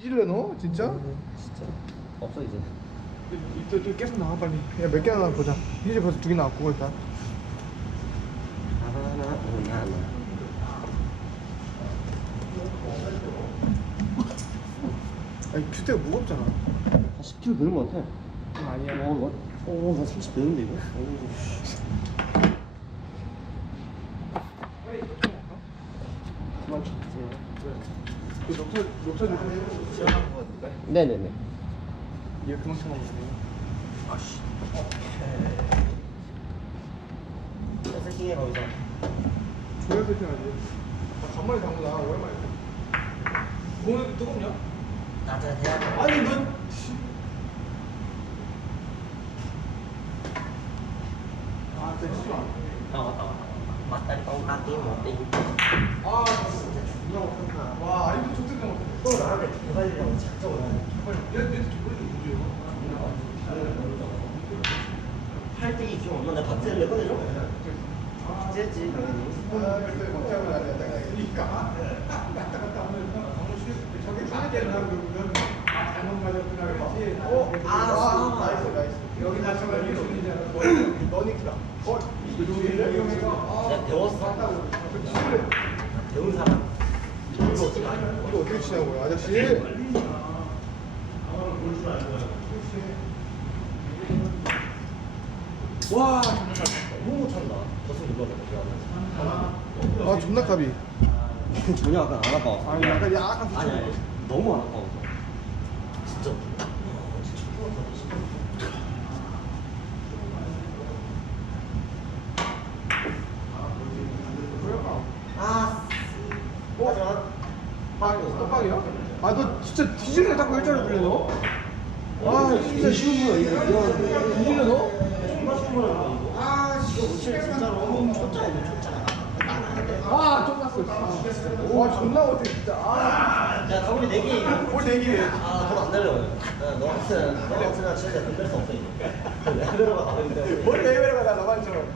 뒤질래 너? 진짜? 진짜. 없어 이제. 또, 또 계속 나와 빨리. 야 몇 개나 나와 보자. 이제 벌써 두 개 나왔고 일단. 하나 하나 하나 아니 큐대가 무겁잖아. 한 10kg 되는 것 같아. 좀 아니야. 어, 나, 어, 나30 되는데 이거? 오. 그만 주세요. 그 녹차 녹차 좀 시원한 거 같은데? 네네네. 얘 그만 쳐먹네 아씨. 세팅해 거기서. 조연 세팅하지 아, 간만에 담그다 오랜만에 오늘 뜨겁냐? 따뜻해. 아니 너 아, 진짜 마. 아 왔다 왔다. 맞다리 똥까기 못돼. 아, 8대 2 기억 안나 박제를 내 꺼내줘? 박제지 당연히 걱정을 안 했다가 있으니까 왔다 갔다 하면 사무실 저게 사대를 하고 그러면 아 잘못 맞았구나 그랬지 어? 아 나이스 나이스 여기 맞춰가지고 너니까 어? 배웠어 배운 사람 이거 어떻게 치냐고요 아저씨 와, 너무 못한다. 버튼 눌러서 아 존나 깝이. 전혀 약간 안 아까워. 아니 약간 약간 아니 아니 너무 안 아까워. 진짜. 아. 하지만 아 떡방이요? 아너 진짜 뒤질래 자꾸 일자로 들려 너? 아 진짜 쉬운 거야 이거. 이거 너? 쉬운. 아 이거 진짜 진짜로 초짜 이거 초짜. 아 쫓났어. 와 존나 못해 진짜. 아, 야 가오리 네 개. 뭘 내기해? 아, 돈안 내려. 너 같은, 너 같은 진짜 돈뺄수 없어, 이제. 레벨로가 다른데. 뭘 내기해가 나 너만처럼.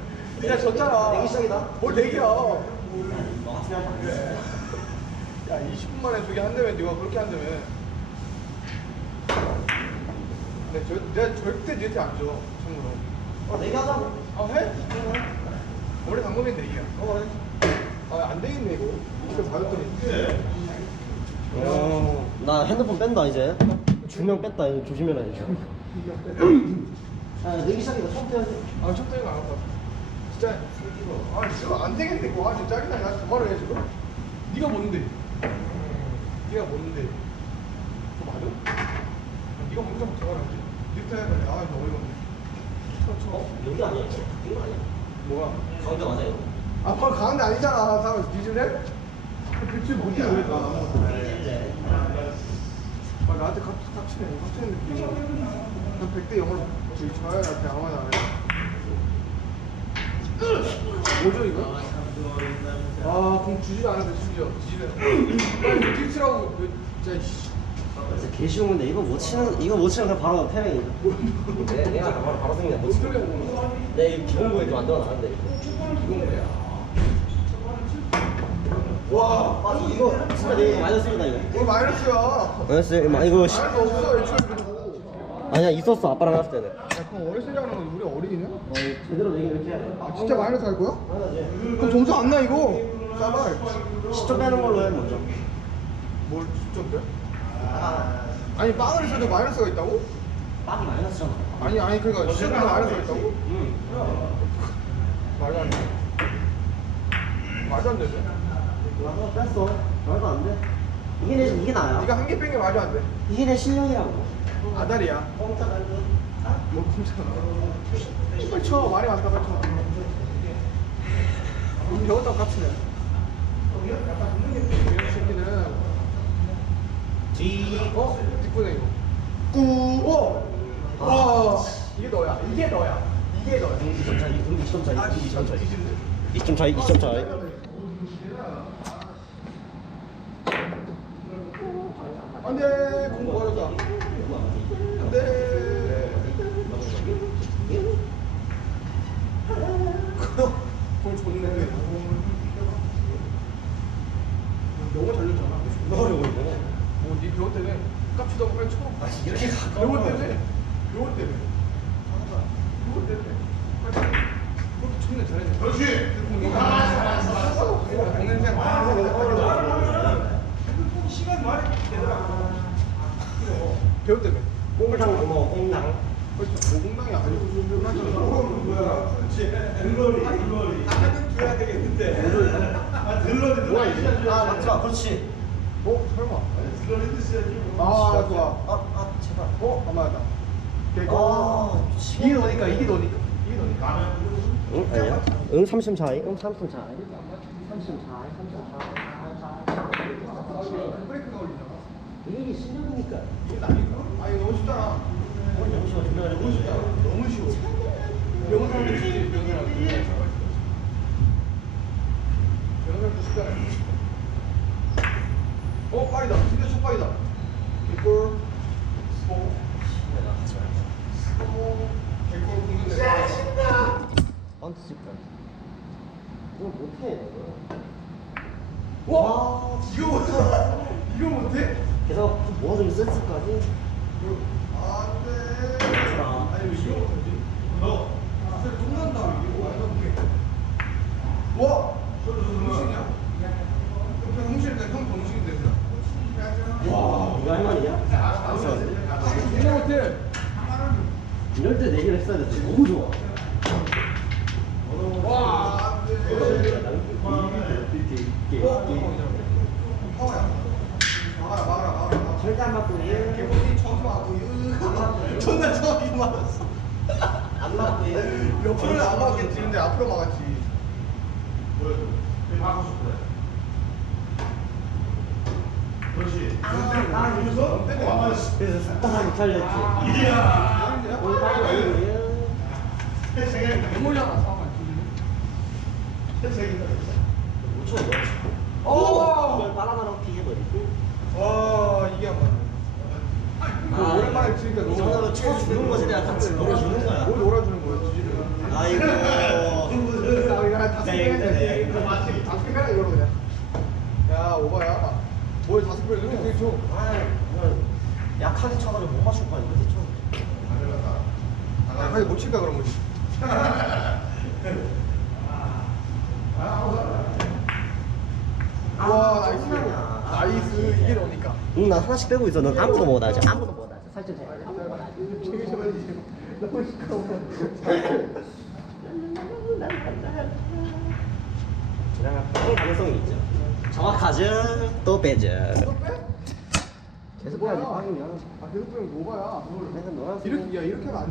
니가 졌잖아. 내기 시작이다. 뭘 내기야? 너 같은 한야 20분 만에 저기 한다면 네가 그렇게 한다면. 네, 저, 내가 절대 니한테 안 줘. 참고로. 어, 내기 하자고. 아 해? 원래 당근이 내기야. 어, 해. 아, 안 되겠네, 이거. 이거 받았더니. 어, 나 핸드폰 뺀다, 이제. 중명 뺐다, 이거 조심해라, 이제. 아, 내기 시작이다. 처음부터 해야지. 아, 첫 대가 안 왔다. 진짜. 아, 진짜 안 되겠네, 이거. 아, 진짜 짜증나. 나 정말로 해, 지금. 네가 뭔데? 네가 뭔데? 아, 네가 먼저 막 저거라지. 이렇게 해야 돼. 아, 이거 어이없네. 어? 여기 아니야? 이거? 이거 아니야? 뭐야? 가운데 맞아, 이거? 아, 방 가는데 아니잖아. 사람 뒤질래? 그치, 못해. 이제. 아, 나한테 깝, 깝치네. 깝치는 느낌. 한 100대 0으로 저기 저야한테 아무 말도 안 해. 뭐죠, 이거? 아, 공 주지도 않았는데, 심지어. 뒤지네. 빨리 뒤치라고. 그, 진짜, 씨. 진짜 개 쉬운 건데, 이거 못 치는, 이거 못 치면 그냥 바로 패행이다. 내, 내가 바로, 바로 승리야, 못 치면. 내 이거 기본부에 좀 안 들어 나는데. 이건 뭐야? 와, 아, 이거 진짜 내가 마이너스이다, 이거. 이거 마이너스야. 마이너스, 이거 마이너스 없어, 애초에 그리고. 아니야 있었어 아빠랑 했을 때는 야, 그럼 어렸을 때 하는 건 우리 어린이냐? 제대로 내기 이렇게 해야 돼 아, 진짜 마이너스 할 거야? 그럼 점수 안 나, 이거. 싸발. 10점 빼는 걸로 해 먼저 뭘, 10점 돼? 아 아니, 빵을 써도 마이너스가 있다고? 빵이 마이너스잖아 아니, 아니, 그러니까 10점에 마이너스가 있다고? 응 말도 안 돼. 말도 안 되네. 나도 뺐어 말도 안 돼 이게 내 이게 나야 네가 한 개 뺀 게 말도 안 돼. 이게 내 실력이라고 아다리야. 공짜 말고 뭐 kum잖아. 빨리 쳐. 말이 많다, 빨리 쳐. 음, 배웠다고 깝치네. 게 이런 새끼는. 뒤 어? 뒷부네 이거. 꾸. 어. 와. 이게 너야. 이게 너야. 이게 너야. 2점 차이 2점 차이 아, 2점 차이 뒤질래. 2점 차이 2점 차이 안돼. 공부 어렵다. 안돼. 공 좋네. 너무 잘 줬잖아. 너무 어려워 이거 뭐 네 병원 때문에 깝치도 않고 빨리 쳐. 아, 이렇게 가까워. 병원 때문에. 병원 때문에. 병원 때문에. 그렇게 쳤네 잘했네. 그렇지. 공연생 시간 많이 되더라. 병원 때문에. 꽁당 고마워 꽁당. 그렇죠. 공공당이 아니고 뭐야? 그렇지. 들러리, 들러리. 하는 줘야 되겠는데. 아, 들러리, 뭐야 이게? 아 맞다 그렇지. 어, 설마. 들러리 드셔야지. 아, 좋아. 아 아 제발. 어, 안 맞았다. 아. 이게 너니까, 이게 너니까. 이게 너니까. 응 아니야? 응30 차이. 응30 차이. 30 차이. 30 브레이크가. 차이. 이게 신경이니까. 이게 나니까. 아, 이거 너무 쉽잖아. 너무 쉬워 존나 너무 쉽잖아. 너무 쉬워. 병원 사람들 쉽지, 병원 사람들. 병원 사람들 쉽잖아. 어, 빠이다. 진짜 첫 빠이다. 개꿀. 스포. 내가 하지 말자. 스포. 개꿀 공격대. 언트 칠까? 이거 못해 와! 이거. 와, 이거 못해? 이거 못해? 계속 좀 모아주면 센스까지. 안 돼. 아. 아니, 이거 못하지? 너. 아, 똥난다. 이거 말도 안 돼. 와! 옆에 홍신이니까 형 동신인데, 그냥? 와, 이거 할 말이냐? 이거 못해. 이럴 때 내기를 했어야 됐어. 너무 좋아. 와, 안. 절대 안 맞고 얘. 개보기 정확히 맞고, 이거. 존나 정확히 맞았어. 안 맞고 얘. 옆으로는 안 맞겠지, 근데 앞으로 막았지. 아, 여기서? 때문에. 그래서 속단하게 살렸지. 이야. 오늘 빠져 아니고 얘. 메모 리 하나 사만 못 쳐, 너. 오! 이걸 빨아나랑 피해버리고. 와 이게 안 맞네. 이거 오랜만에 치니까 너무 이 정도면 쳐 주는 거지, 내가 같이 놀아주는 거야. 뭘 놀아주는 거야, 지지를. 아이고. 아, 이거 한 다섯 네, 개 네, 했네. 네. 이거 맞지? 다섯 개 가라 이걸로 그냥. 야 오바야. 뭘 다섯 개 이렇게 되게 쳐. 아, 이걸 약하게 쳐가지고 못 맞출 거야, 이렇게 쳐. 약하게 못 칠까 그런 거지. 와 나이스. 나이스 이게 너니까. 응, 나 하나씩 빼고 있어. 넌 아무도 못 하지. 아무도 못 하지. 살짝 하지. 좋아지. 너무 시끄러워. 가능성이 있죠. 정확하죠. 또 빼죠. 계속 빼야지. 아 계속 빼면 오바야. 맨날 노란색. 이렇게 야 이렇게 하면 안